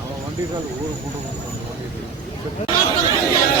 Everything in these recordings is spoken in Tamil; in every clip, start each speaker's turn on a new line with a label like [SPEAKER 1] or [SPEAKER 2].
[SPEAKER 1] அவன் வண்டிக்கால் ஊர் கொண்டு வந்தான் வண்டி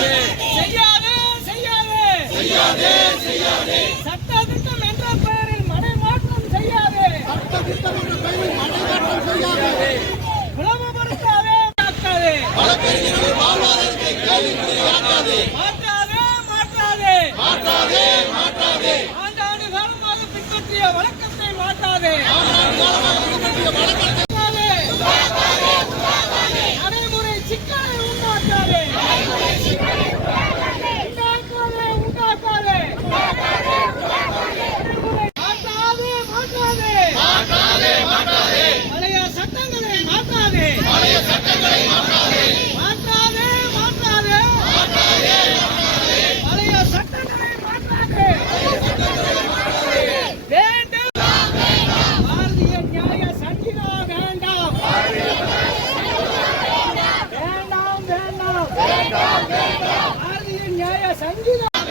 [SPEAKER 2] பாரதிய நியாய சங்கீதம்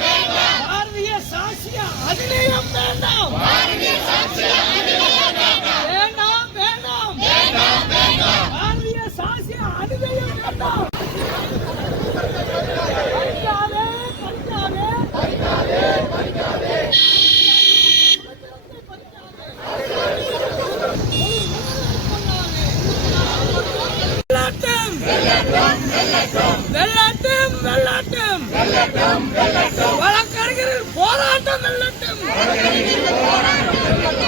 [SPEAKER 2] பாரதிய சாட்சிய அதிநியம் வேண்டாம். பாரதிய வேண்டாம் வேண்டாம் பாரதிய சாட்சிய அதிநியம் வேண்டாம் பறிக்காதே, பறிக்காதே. வெள்ளட்டும் வெள்ளட்டும் வெள்ளட்டும் வழக்கறிஞரில் போராட்டம் வெள்ளட்டும்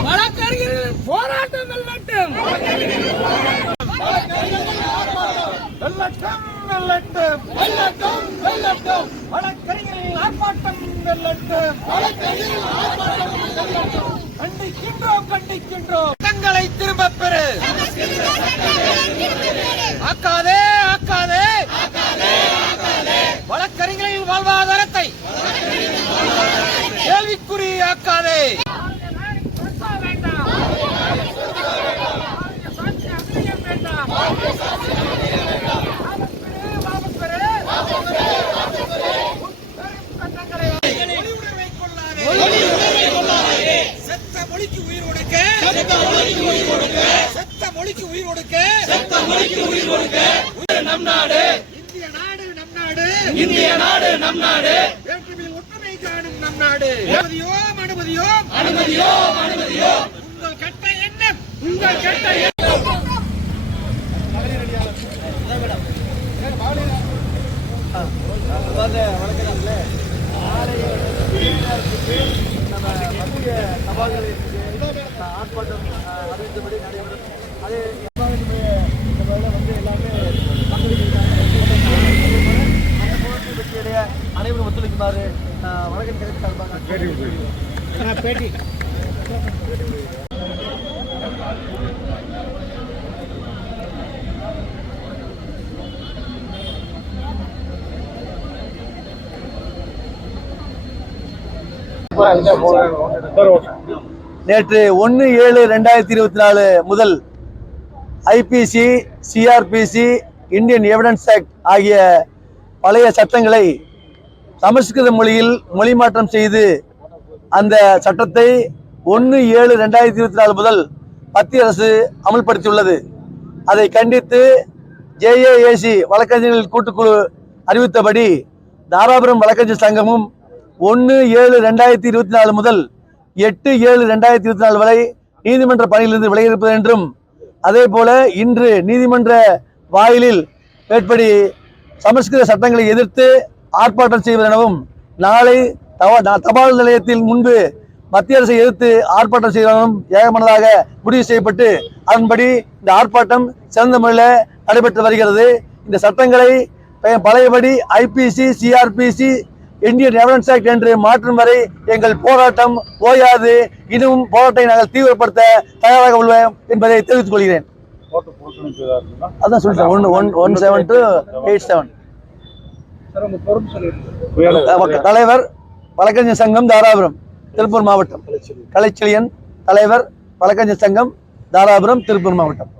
[SPEAKER 2] வழக்கறிஞரில் போராட்டம் வெள்ளட்டும்
[SPEAKER 1] வெள்ளட்டம் வெள்ளட்டம் வெள்ளட்டம். வெள்ளட்டம் ஆர்ப்பாட்டம் வெள்ளட்டம். வழக்கறிஞரின் ஆர்ப்பாட்டம் வெள்ளட்டம். கண்டிக்கின்றோம் கண்டிக்கின்றோம். தங்களை திரும்பப் பெறு ஆக்காதே ஆக்காதே வழக்கறிஞர்களின் வாழ்வாதாரத்தை கேள்விக்குறி ஆக்காதே செத்த மொழிக்கு உயிர் கொடுக்க செத்த மொழிக்கு உயிர் கொடுக்க செத்த மொழிக்கு உயிர் கொடுக்க செத்த மொழிக்கு உயிர் கொடுக்க நம் நாடு இந்திய நாடு நம் நாடு இந்திய நாடு நம் நாடு வேற்றுமையில் ஒற்றுமை காணும் நம் நாடு அனுமதியோம் அனுமதியோம் அனுமதியோம் அனுமதியோம் உங்கள் கட்ட எண்ணம் உங்கள் கட்ட எண்ணம்
[SPEAKER 3] நம்ம மத்திய சபாக்களை ஆர்ப்பாட்டம் அறிவித்தபடி நடைபெறும் அதே சபாவினுடைய இந்த வருடம் வந்து எல்லாமே பற்றிய அனைவரும் ஒத்துழைக்குமாறு அஹ், வழக்கின் கிடைத்து சார்பாக பேட்டி. நேற்று ஒன்று ஏழு ரெண்டாயிரத்தி இருபத்தி நாலு முதல் IPC CrPC Indian Evidence Act ஆகிய பழைய சட்டங்களை சமஸ்கிருத மொழியில் மொழி மாற்றம் செய்து அந்த சட்டத்தை ஒன்று ஏழு ரெண்டாயிரத்தி இருபத்தி நாலு முதல் மத்திய அரசு அமல்படுத்தியுள்ளது. அதை கண்டித்து ஜேஏஏசி வழக்கறிஞர்கள் கூட்டுக்குழு அறிவித்தபடி தாராபுரம் வழக்கறிஞர் சங்கமும் ஒன்று ஏழு ரெண்டாயிரத்தி இருபத்தி நாலு முதல் எட்டு ஏழு ரெண்டாயிரத்தி இருபத்தி நாலு வரை நீதிமன்ற பணியிலிருந்து விலகியிருப்பது என்றும் அதே போல இன்று நீதிமன்ற வாயிலில் மேற்படி சமஸ்கிருத சட்டங்களை எதிர்த்து ஆர்ப்பாட்டம் செய்வதெனவும் நாளை தவ- நா- தபால் நிலையத்தில் முன்பு மத்திய அரசை எதிர்த்து ஆர்ப்பாட்டம் செய்வதும் ஏகமனதாக முடிவு செய்யப்பட்டு அதன்படி இந்த ஆர்ப்பாட்டம் சிறந்த முறையில் நடைபெற்று வருகிறது. இந்த சட்டங்களை பழையபடி IPC CrPC Indian Evidence Act என்று மாற்றும் வரை எங்கள் போராட்டம் ஓயாது. இன்னும் போராட்டத்தை நாங்கள் தீவிரப்படுத்த தயாராக உள்ளோம் என்பதை தெரிவித்துக் கொள்கிறேன். அதான் சொல்லிட்டேன் one one one seven two eight seven தலைவர் வழக்கறிஞர் சங்கம் தாராபுரம் திருப்பூர் மாவட்டம். கலைச்செழியன் தலைவர் வழக்கறிஞர் சங்கம் தாராபுரம் திருப்பூர் மாவட்டம்.